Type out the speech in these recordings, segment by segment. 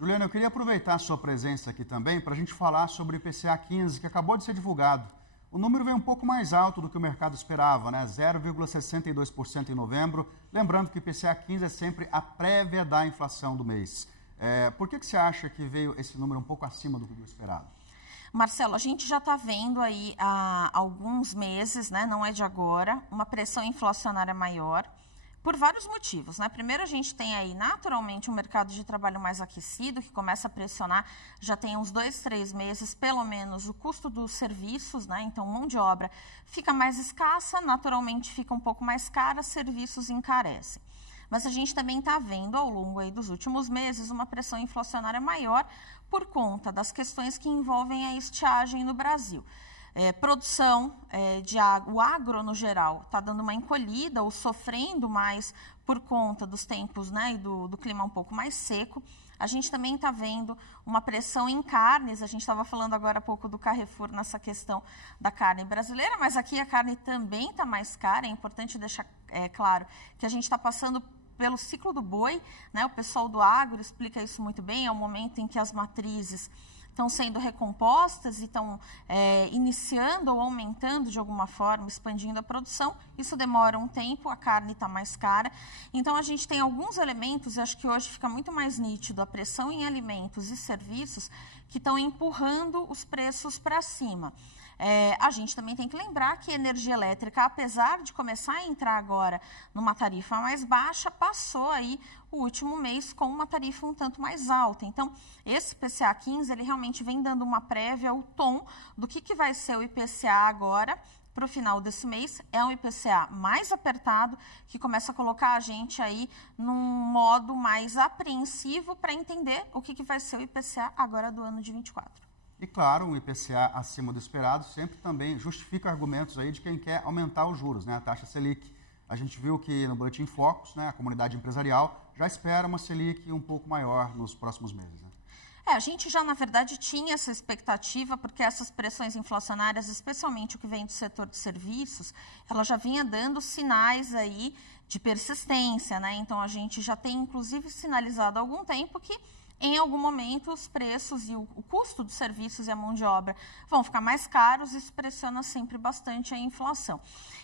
Juliana, eu queria aproveitar a sua presença aqui também para a gente falar sobre o IPCA 15, que acabou de ser divulgado. O número veio um pouco mais alto do que o mercado esperava, né? 0,62% em novembro. Lembrando que o IPCA 15 é sempre a prévia da inflação do mês. Por que você acha que veio esse número um pouco acima do que o esperado? Marcelo, a gente já está vendo aí há alguns meses, né, não é de agora, uma pressão inflacionária maior por vários motivos, né? Primeiro, a gente tem aí naturalmente um mercado de trabalho mais aquecido, que começa a pressionar, já tem uns 2, 3 meses, pelo menos, o custo dos serviços, né? Então, mão de obra fica mais escassa, naturalmente fica um pouco mais cara, serviços encarecem. Mas a gente também está vendo, ao longo aí dos últimos meses, uma pressão inflacionária maior por conta das questões que envolvem a estiagem no Brasil. Produção de água, o agro no geral está dando uma encolhida ou sofrendo mais por conta dos tempos, né, e do clima um pouco mais seco. A gente também está vendo uma pressão em carnes, a gente estava falando agora há pouco do Carrefour nessa questão da carne brasileira, mas aqui a carne também está mais cara, é importante deixar claro que a gente está passando pelo ciclo do boi, né? O pessoal do agro explica isso muito bem, é o momento em que as matrizes estão sendo recompostas e estão iniciando ou aumentando de alguma forma, expandindo a produção. Isso demora um tempo, a carne está mais cara. Então, a gente tem alguns elementos, e acho que hoje fica muito mais nítido a pressão em alimentos e serviços que estão empurrando os preços para cima. A gente também tem que lembrar que a energia elétrica, apesar de começar a entrar agora numa tarifa mais baixa, passou aí o último mês com uma tarifa um tanto mais alta. Então, esse IPCA 15, ele realmente vem dando uma prévia, o tom do que vai ser o IPCA agora para o final desse mês. É um IPCA mais apertado, que começa a colocar a gente aí num modo mais apreensivo para entender o que vai ser o IPCA agora do ano de 24. E claro, um IPCA acima do esperado sempre também justifica argumentos aí de quem quer aumentar os juros, né? A taxa Selic. A gente viu que no Boletim Focus, né, a comunidade empresarial já espera uma Selic um pouco maior nos próximos meses, né? A gente já, na verdade, tinha essa expectativa, porque essas pressões inflacionárias, especialmente o que vem do setor de serviços, ela já vinha dando sinais aí de persistência, né? Então, a gente já tem, inclusive, sinalizado há algum tempo que em algum momento os preços e o custo dos serviços e a mão de obra vão ficar mais caros, isso pressiona sempre bastante a inflação.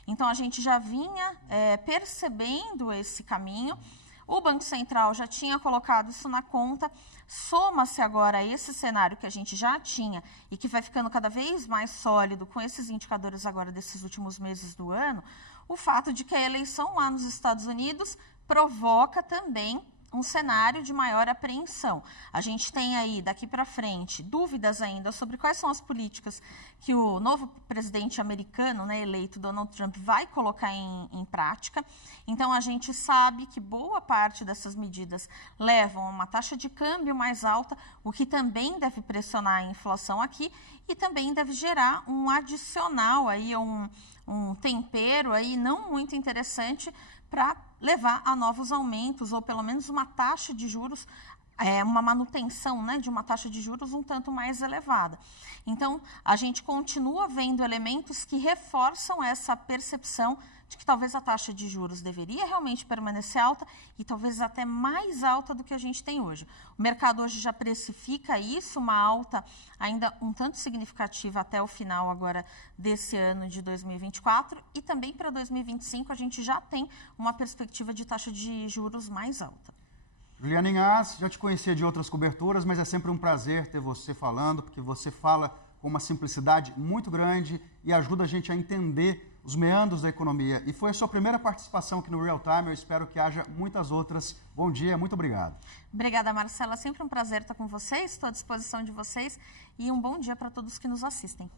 Então, a gente já vinha percebendo esse caminho, o Banco Central já tinha colocado isso na conta, soma-se agora esse cenário que a gente já tinha e que vai ficando cada vez mais sólido com esses indicadores agora desses últimos meses do ano, o fato de que a eleição lá nos Estados Unidos provoca também um cenário de maior apreensão. A gente tem aí, daqui para frente, dúvidas ainda sobre quais são as políticas que o novo presidente americano, né, eleito, Donald Trump, vai colocar em prática. Então, a gente sabe que boa parte dessas medidas levam a uma taxa de câmbio mais alta, o que também deve pressionar a inflação aqui e também deve gerar um adicional, aí, um tempero aí não muito interessante para levar a novos aumentos, ou pelo menos uma taxa de juros, uma manutenção, né, de uma taxa de juros um tanto mais elevada. Então, a gente continua vendo elementos que reforçam essa percepção de que talvez a taxa de juros deveria realmente permanecer alta e talvez até mais alta do que a gente tem hoje. O mercado hoje já precifica isso, uma alta ainda um tanto significativa até o final agora desse ano de 2024 e também para 2025 a gente já tem uma perspectiva de taxa de juros mais alta. Juliana Inhas, já te conhecia de outras coberturas, mas é sempre um prazer ter você falando, porque você fala com uma simplicidade muito grande e ajuda a gente a entender os meandros da economia. E foi a sua primeira participação aqui no Real Time, eu espero que haja muitas outras. Bom dia, muito obrigado. Obrigada, Marcela, sempre um prazer estar com vocês, estou à disposição de vocês e um bom dia para todos que nos assistem.